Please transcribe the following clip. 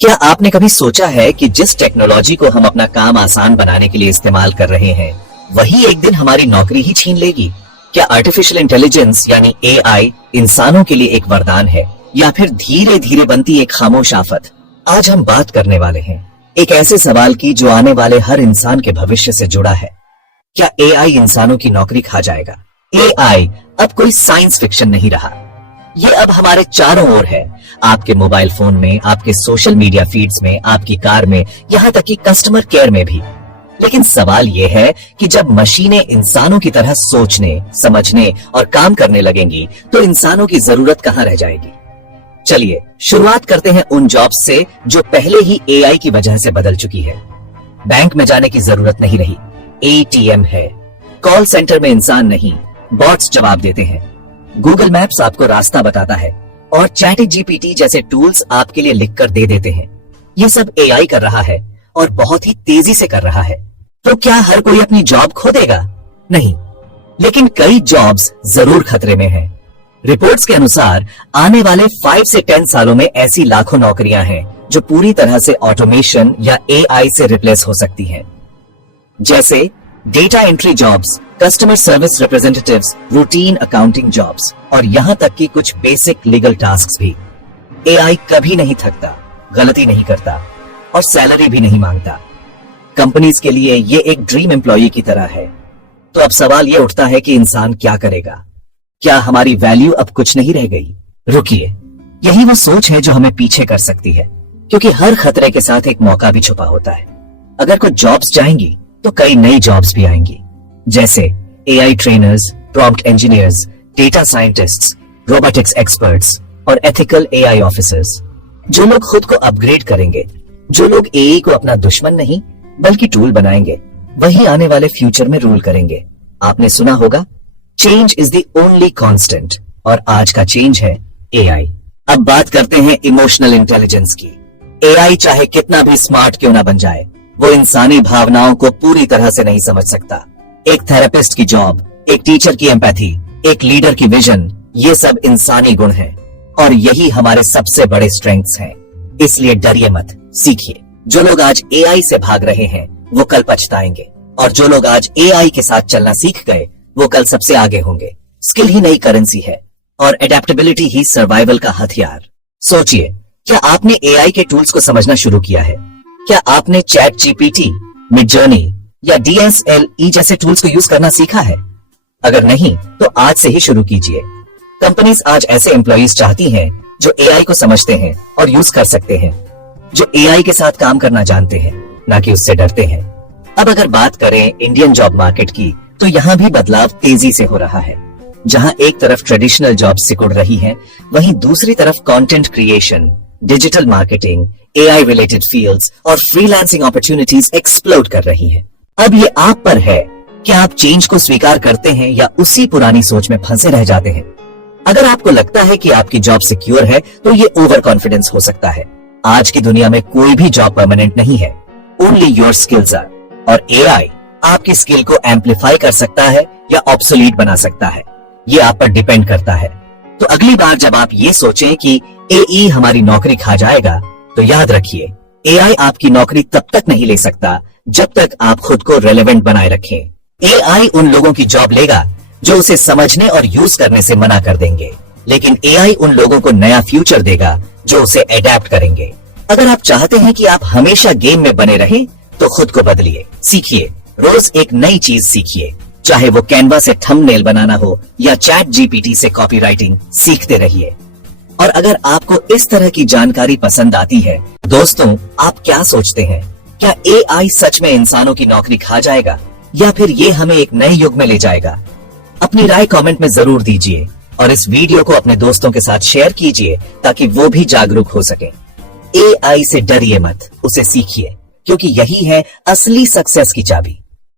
क्या आपने कभी सोचा है कि जिस टेक्नोलॉजी को हम अपना काम आसान बनाने के लिए इस्तेमाल कर रहे हैं, वही एक दिन हमारी नौकरी ही छीन लेगी? क्या आर्टिफिशियल इंटेलिजेंस यानी एआई इंसानों के लिए एक वरदान है या फिर धीरे धीरे बनती एक खामोश आफत? आज हम बात करने वाले हैं एक ऐसे सवाल की जो आने वाले हर इंसान के भविष्य से जुड़ा है। क्या एआई इंसानों की नौकरी खा जाएगा? एआई अब कोई साइंस फिक्शन नहीं रहा, ये अब हमारे चारों ओर है। आपके मोबाइल फोन में, आपके सोशल मीडिया फीड्स में, आपकी कार में, यहाँ तक कि कस्टमर केयर में भी। लेकिन सवाल यह है कि जब मशीनें इंसानों की तरह सोचने, समझने और काम करने लगेंगी तो इंसानों की जरूरत कहां रह जाएगी? चलिए शुरुआत करते हैं उन जॉब्स से जो पहले ही एआई की वजह से बदल चुकी है। बैंक में जाने की जरूरत नहीं रही, एटीएम है। कॉल सेंटर में इंसान नहीं, बॉट्स जवाब देते हैं। गूगल मैप्स आपको रास्ता बताता है और चैट जीपीटी जैसे टूल्स आपके लिए लिखकर दे देते हैं। ये सब एआई कर रहा है और बहुत ही तेजी से कर रहा है। तो क्या हर कोई अपनी जॉब खो देगा? नहीं, लेकिन कई जॉब्स जरूर खतरे में हैं। रिपोर्ट्स के अनुसार आने वाले 5 से 10 सालों में ऐसी लाखों नौकरियां हैं जो पूरी तरह से ऑटोमेशन या एआई से रिप्लेस हो सकती हैं। जैसे data entry jobs, customer service representatives, routine accounting jobs और यहां तक कि कुछ बेसिक लीगल टास्क्स भी। एआई कभी नहीं थकता, गलती नहीं करता और सैलरी भी नहीं मांगता। कंपनीज के लिए ये एक ड्रीम एम्प्लॉई की तरह है। तो अब सवाल ये उठता है कि इंसान क्या करेगा? क्या हमारी वैल्यू अब कुछ नहीं रह गई? रुकिए, यही वो सोच है जो हमें पीछे कर सकती है, क्योंकि हर खतरे के साथ एक मौका भी छुपा होता है। अगर कुछ जॉब्स जाएंगी तो कई नई जॉब्स भी आएंगी, जैसे AI trainers, prompt engineers, data scientists, robotics experts और एथिकल एआई ऑफिसर्स, जो लोग खुद को अपग्रेड करेंगे, जो लोग एआई को अपना दुश्मन नहीं बल्कि टूल बनाएंगे, वही आने वाले फ्यूचर में रूल करेंगे। आपने सुना होगा, change is the only constant, और आज का चेंज है एआई। अब बात करते हैं इमोशनल इंटेलिजेंस की। एआई चाहे कितना भी स्मार्ट क्यों ना बन जाए, वो इंसानी भावनाओं को पूरी तरह से नहीं समझ सकता। एक थेरेपिस्ट की जॉब, एक टीचर की एम्पैथी, एक लीडर की विजन, ये सब इंसानी गुण हैं और यही हमारे सबसे बड़े स्ट्रेंथ्स हैं। इसलिए डरिए मत, सीखिए। जो लोग आज एआई से भाग रहे हैं वो कल पछताएंगे, और जो लोग आज एआई के साथ चलना सीख गए वो कल सबसे आगे होंगे। स्किल ही नई करेंसी है और एडेप्टेबिलिटी ही सर्वाइवल का हथियार। सोचिए, क्या आपने एआई के टूल्स को समझना शुरू किया है? क्या आपने चैट जीपीटी, मिडजर्नी या DSLE जैसे टूल्स को यूज करना सीखा है? अगर नहीं तो आज से ही शुरू कीजिए। कंपनीज आज ऐसे एम्प्लॉइज चाहती हैं जो एआई को समझते हैं और यूज कर सकते हैं, जो एआई के साथ काम करना जानते हैं, ना कि उससे डरते हैं। अब अगर बात करें इंडियन जॉब मार्केट की, तो यहाँ भी बदलाव तेजी से हो रहा है। जहाँ एक तरफ ट्रेडिशनल जॉब सिकुड़ रही हैं, वहीं दूसरी तरफ content creation, digital marketing, AI related fields और फ्रीलांसिंग अपॉर्चुनिटीज एक्सप्लोड कर रही हैं। अब ये आप पर है कि आप चेंज को स्वीकार करते हैं या उसी पुरानी सोच में फंसे रह जाते हैं। अगर आपको लगता है कि आपकी जॉब सिक्योर है तो ये ओवर कॉन्फिडेंस हो सकता है। आज की दुनिया में कोई भी जॉब परमानेंट नहीं है, ओनली योर स्किल्स आर, और एआई आपकी स्किल को एम्पलीफाई कर सकता है या ऑब्सोलीट बना सकता है। ये आप पर डिपेंड करता है। तो अगली बार जब आप ये सोचें कि एआई हमारी नौकरी खा जाएगा, तो याद रखिए, एआई आपकी नौकरी तब तक नहीं ले सकता जब तक आप खुद को रेलेवेंट बनाए रखें। एआई उन लोगों की जॉब लेगा जो उसे समझने और यूज करने से मना कर देंगे, लेकिन एआई उन लोगों को नया फ्यूचर देगा जो उसे अडेप्ट करेंगे। अगर आप चाहते हैं कि आप हमेशा गेम में बने रहें, तो खुद को बदलिए, सीखिए, रोज एक नई चीज सीखिए। चाहे वो कैनवा से थंबनेल बनाना हो या चैट जीपीटी से कॉपीराइटिंग, सीखते रहिए। और अगर आपको इस तरह की जानकारी पसंद आती है, दोस्तों, आप क्या सोचते हैं? क्या एआई सच में इंसानों की नौकरी खा जाएगा या फिर ये हमें एक नए युग में ले जाएगा? अपनी राय कमेंट में जरूर दीजिए और इस वीडियो को अपने दोस्तों के साथ शेयर कीजिए ताकि वो भी जागरूक हो सके। एआई से डरिए मत, उसे सीखिए, क्योंकि यही है असली सक्सेस की चाबी।